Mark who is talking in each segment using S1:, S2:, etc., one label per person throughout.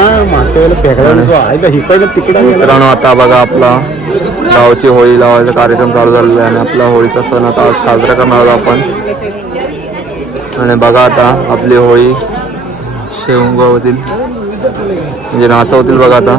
S1: ना मागच्या वेळेला फेकला नको आयला इकडं तिकडं गेला.
S2: मित्रांनो आता बघा आपला गावची होळी लावायचा कार्यक्रम चालू झालेला आहे आणि आपला होळीचा सण आता आज साजरा करणार आहोत आपण. आणि बघा आता आपली होळी शेवगावतील म्हणजे नाचवतील बघा आता.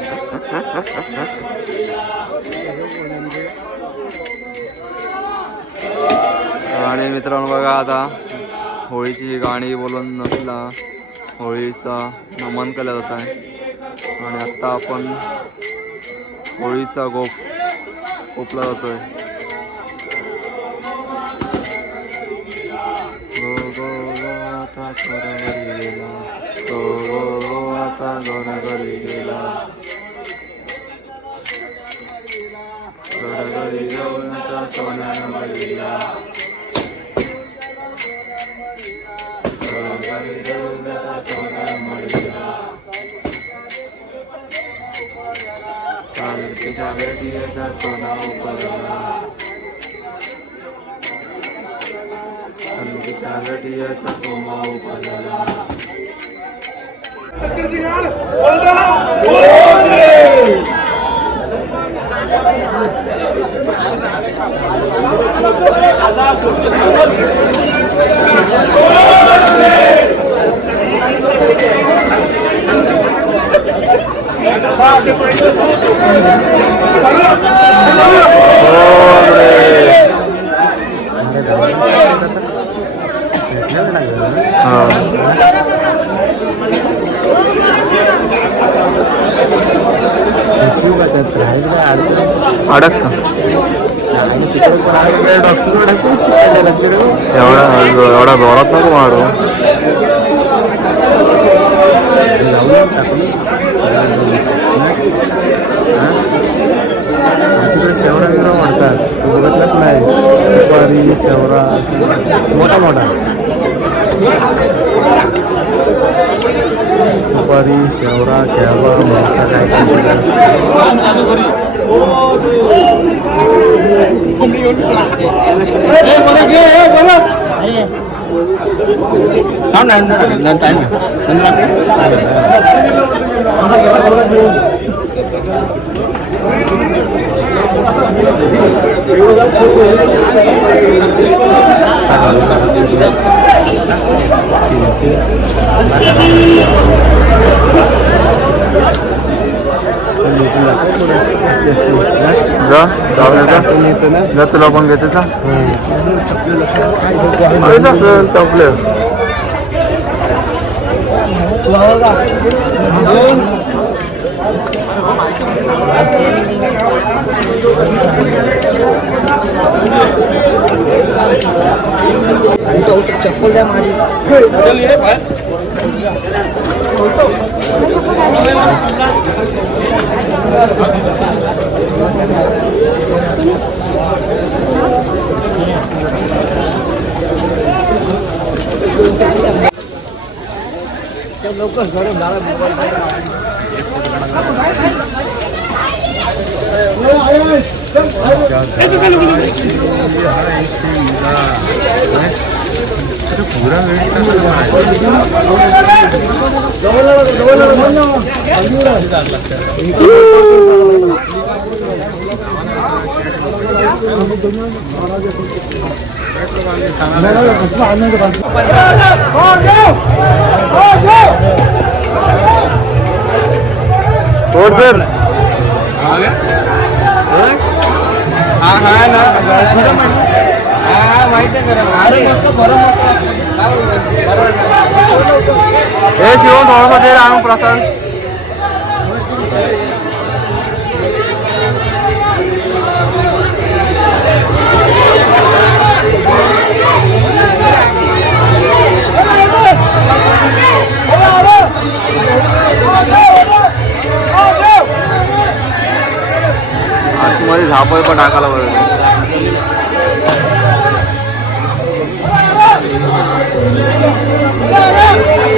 S2: आणि मित्रांनो बघा आता होळीची गाणी बोलून नसला होळीचा नमन केला जात आहे. आणि आत्ता आपण होळीचा गोप गोपला जातोय. आता घरी गेला. जागृतीय सोना ऊपर जागृतीय सोमा
S1: ऊपर
S2: Thank you. അടക്ക എവിടെ എവിടെ
S1: ദോളത്തൊക്കെ മാറും आमच्याकडे शेवरा बिवरा म्हणतात बघितलंच नाही. सुपारी शेवरा मोठा मोठा. सुपारी शेवरा खेळवा मोठा काय काय असतं.
S2: जा जा. तुला पण घेते जा. चपले.
S1: पुरा वेळ
S2: सोड ਹੋਰ
S3: ਫਿਰ हा ना. हा माहिती आहे करा अरे
S2: हे शिवम थोडंसं दे राम प्रसाद.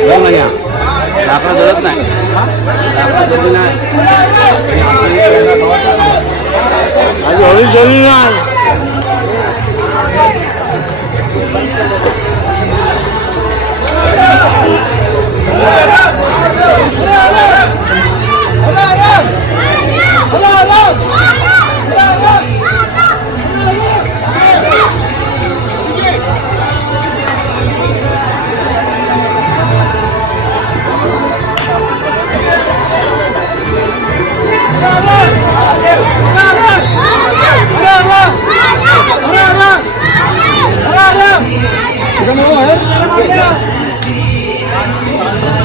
S3: કોણ અહીંયા. લાકડા જરત
S2: ના લાકડા જતી ના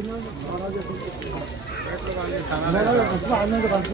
S2: 그러면 전화해서 내가 갖고 안는거 같아.